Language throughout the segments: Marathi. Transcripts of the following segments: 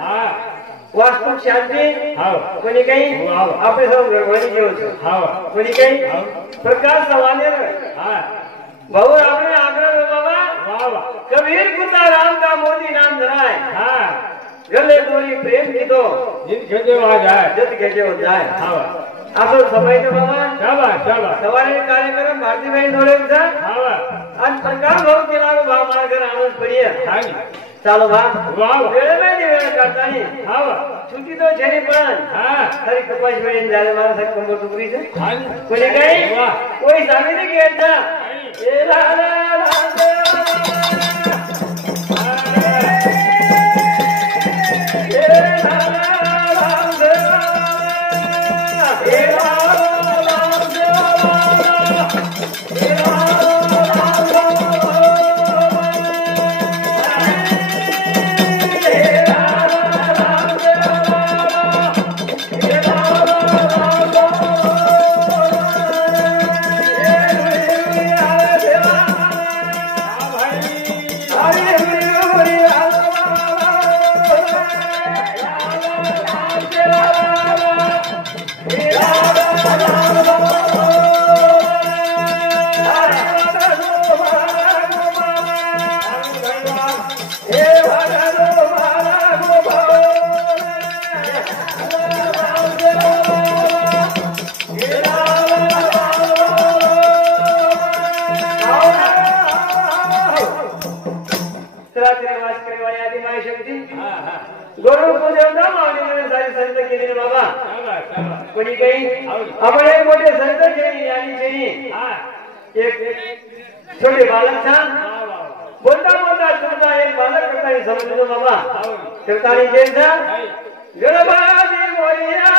हां वास्तु शांती हां कोणी काही आपले सर्व गडबडी घेऊन हां कोणी काही प्रकाश सवाले हां भाऊ आपने आग्रह बाबा वाह वाह कबीर कुत्ता राम का मोदी नाम धरा है हां गले दोरी प्रेम की तो जिन खेजे आ जाए जत खेजे हो जाए हां असो समय तो बाबा शाबाश सवारे कार्यक्रम भारती भाई थोड़े सर हां आज प्रकाश भाऊ के नाम भाव हमारा घर आनंद पड़ी है हां चालो भाग वाह वेळे में नहीं वेळे करता नहीं हां छुट्टी तो छेनी पण हां सारी कपास वेळे जाले मारा सब कंबर टुकड़ी से हां कोई गई वाह कोई सामी नहीं कहता ए ला ला गरुड़ पूजन ना मावली सारी संत केली बाबा कोणी काही आपण एक मोठे संत केली आणि केली एक छोटे बालक था बोलता बोलता तुमचा एक बालक करता समजलो बाबा करतानी जेंचा गणपती मोरया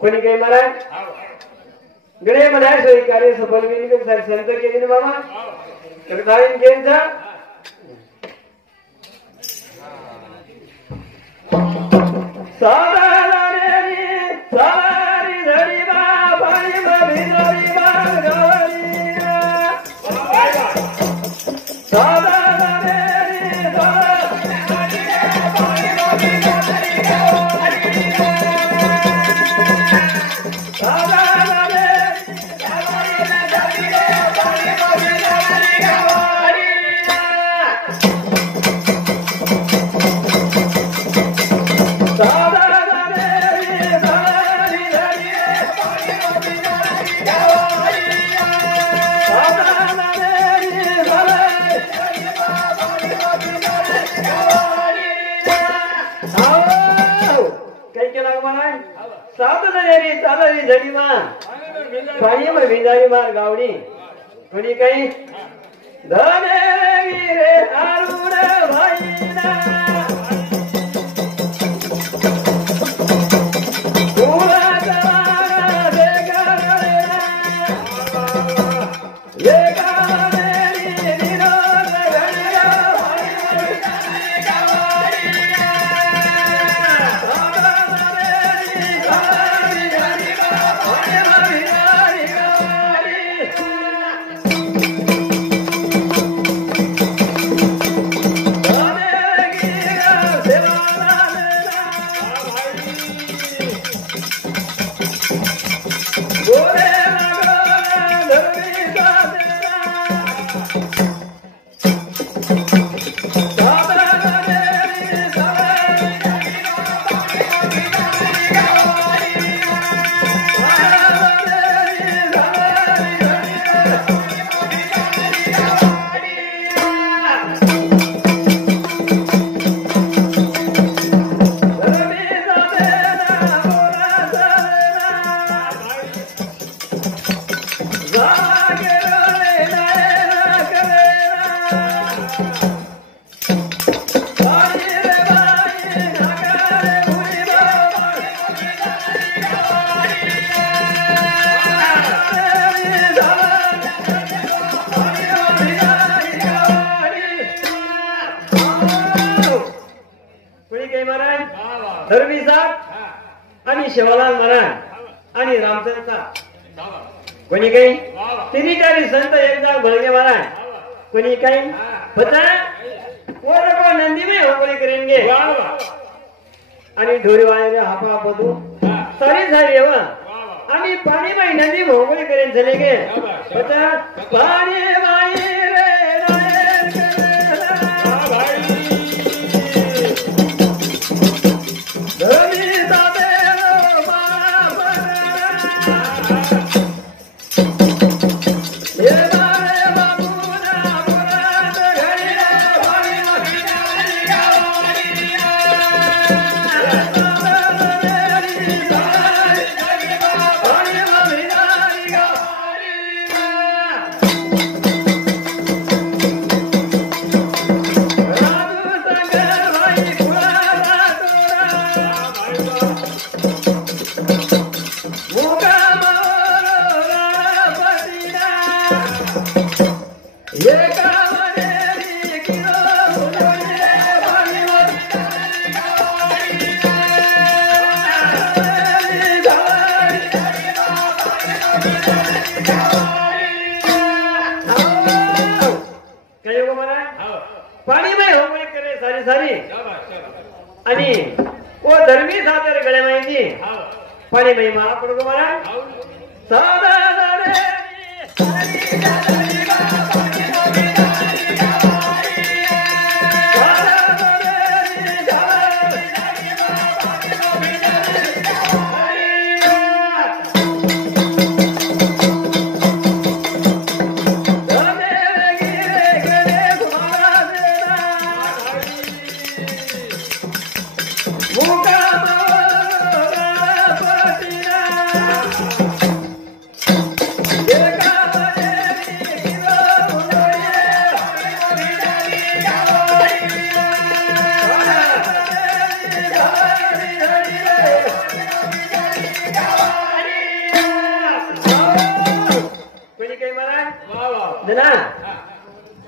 कोणी काही मला गणे मला सोयी कार्य सफल केली तर संत केली ना बाबा तर काय केंचा पाणी मग भिंजारी मार गावडी कोणी काही धने गिरे हारून भाईना शिवालाल महाराज आणि रामचंद्रचा कोणी काही तिन्ही काही संत एकदा भळगे महाराज कोणी काही होता वो नंदी में होळी करेंगे आणि ढोरी वाले हापा पदू सारी झाली हो आम्ही पाणी बाई नदी भोंगळी करेन चले गे होता पाणी बाई आणि वो धर्मी सादर गळे माहिती पाणी बाई मला पडतो मला सादा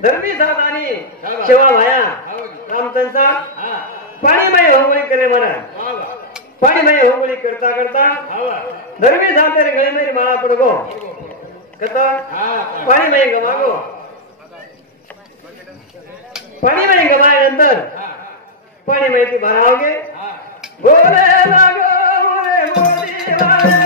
धर्मी साहेबांनी शेवा भाया रामचंद्रचा पाणीमय होंगळी करे म्हणा पाणीमय होंगळी करता करता धर्मी साहेब गळेमेरी माळा पडगो कथा पाणीमय गमागो पाणीमय गमायानंतर पाणीमय ती भरावगे गोरे लागो रे मोदी वाले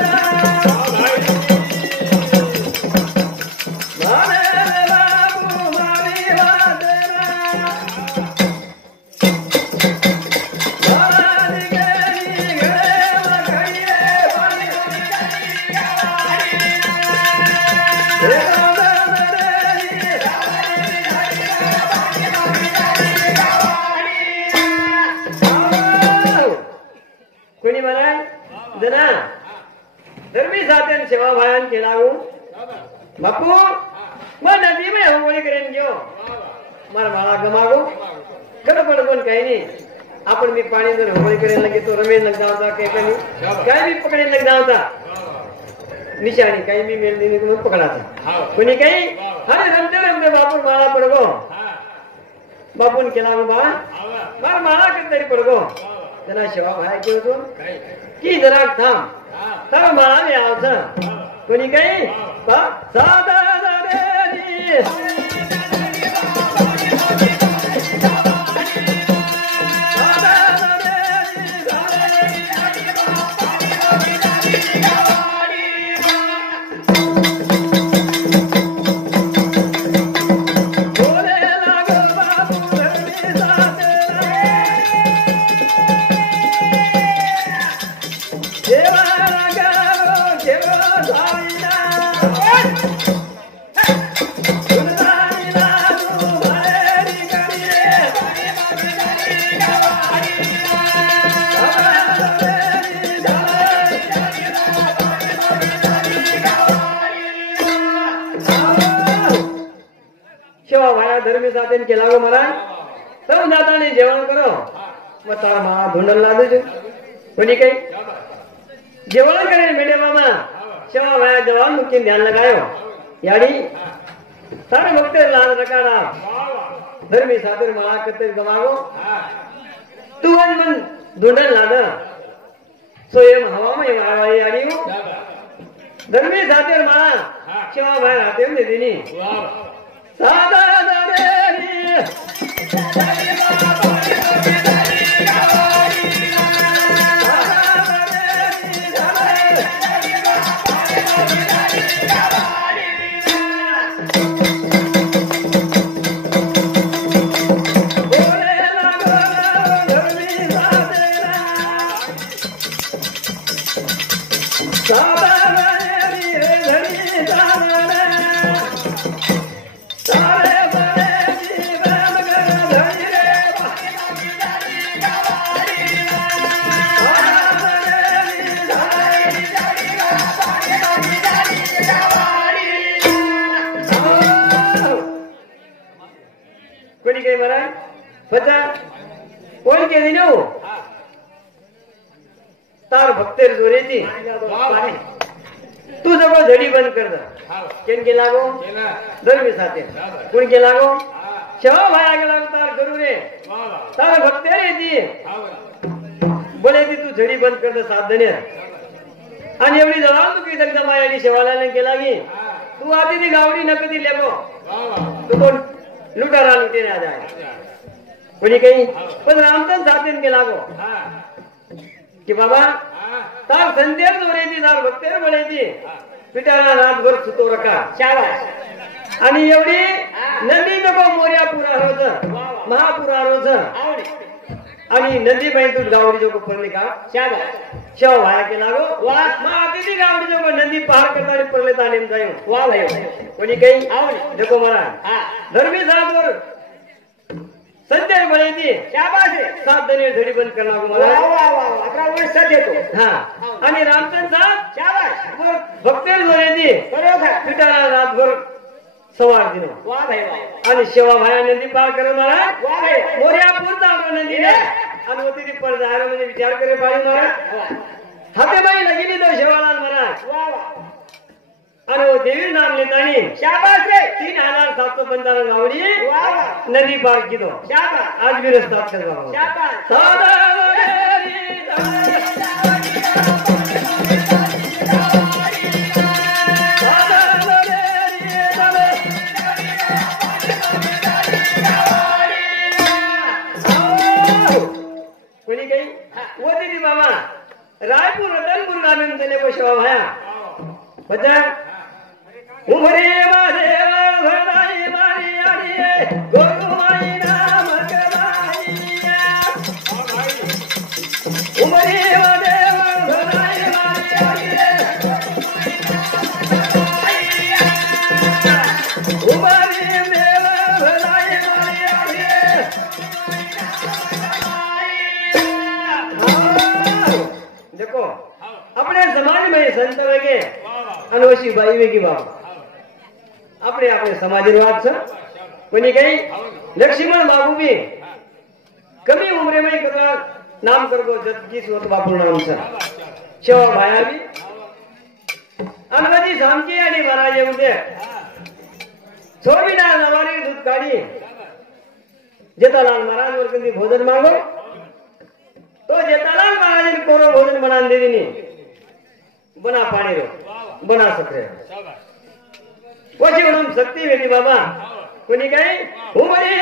कोणी मला जना धर्मी साधन सेवा भायान केला बापू मैं नदी में होळी करेन गयो मारा माळा गमागो खरं पण काही नाही आपण मी पाणी जर होळी करेन लगे तो रमेन लग जाता काय भी पकडेन लग जाता निशानी काही मी मेल देने को पकडाता कोणी काही अरे रमते बापू माळा पडगो बापून केला बा मार माळा तरी पडगो जना शेवा भाया केव तो की जरा थांब तर माळा मी आवता कोणी काही सादा रे धर्मी साधन केला गो महाराज सब दाताने जेवण करो मग तारा मा धुंडल लादू कोणी काही जेवण करे मेडे मामा शेवा भाया जवान मुख्य ध्यान लगायो याडी सारे भक्त लाल रकाड़ा धर्मी साधन माला कते गमागो तू मन धुंडल लाद स्वयं हवा में मारवाई याडी धर्मी साधन माला शेवा भाया हाते में दिनी सादा कोणी काही महाराज पता कोण केली न तार भक्तेर जोरेची तू जगो झडी बंद कर केन के लागो धर्मी साथे कोण के लागो शेवा भाया के लागो तार करू रे तार भक्तेर येती बोले ती तू झडी बंद कर साथ देने आणि एवढी जवान तू की एकदम मायानी शेवाला केला की तू आधी ती गावडी नकदी लेगो तू कोण लुटारा लुटेने आ जाए कोणी काही पण रामचंद साथीन के लागो कि बाबा तार संदेर जोरेची तार भक्तेर बोलायची पिटारा रातभर सुतो रका शाबास आणि एवढी नदी नको मोर्या पुरा रोज महापुरा रोज आणि नदी बाई तू गावडी जोको पडली का शाबास शेव भाया के लागो वा मा किती गावडी जोको नदी पार करताना पडले तालीम जायो वा भाई कोणी काही आवडी देखो महाराज धर्मी साधवर सध्या बोलायची शाबास सात दने झडी बंद करणार महाराज वा वा वा 11 वर्ष सध्या तो हां आणि रामचंद साहेब शाबास भक्तेर बोलायची बरोबर पिटारा रातभर सवार दिनो वा भाई वा आणि शेवा भाया नदी पार करे महाराज वा भाई मोर्या पूर्ण नदी ने आणि होती ती पर जायला म्हणजे विचार करे पाणी महाराज हाते बाई लगीनी तो शेवालाल महाराज वा वा आणि वो देवी नाम लेतानी शाबास रे 3755 गावडी वा वा नदी पार की दो शाबास आज भी रस्ता करवा शाबास सादा कोणी काही वो दीदी बाबा रायपुर रतनपुर नाम देने को शेवा भाया बता उमरे महादेव भराई मारी आड़ी गोरु माई नाम कराई उमरे महादेव भराई मारी आड़ी उमरे देव भराई मारी आड़ी देखो अपने समाज में संत वेगे अनोशी बाई वेगी बाबा આપણે આપણે સમાજની વાત છે કોની કઈ લક્ષ્મણ બાબુ બી કમી ઉંમરે માં કરવા નામ કરગો જગજી સોત બાપુ નામ છે શેવા ભાઈ આવી અનગદી સામકી આડી મહારાજ એવું છે છોડીના નવારી દૂધ કાઢી જેતાલાલ મહારાજ વર્ગની ભોજન માંગો तो जेतालाल महाराज ने कोनो भोजन बना दे दी नहीं बना पानी रो बना सकते वो जी उन्होंने शक्ति बेटी बाबा कोनी कहीं उमरी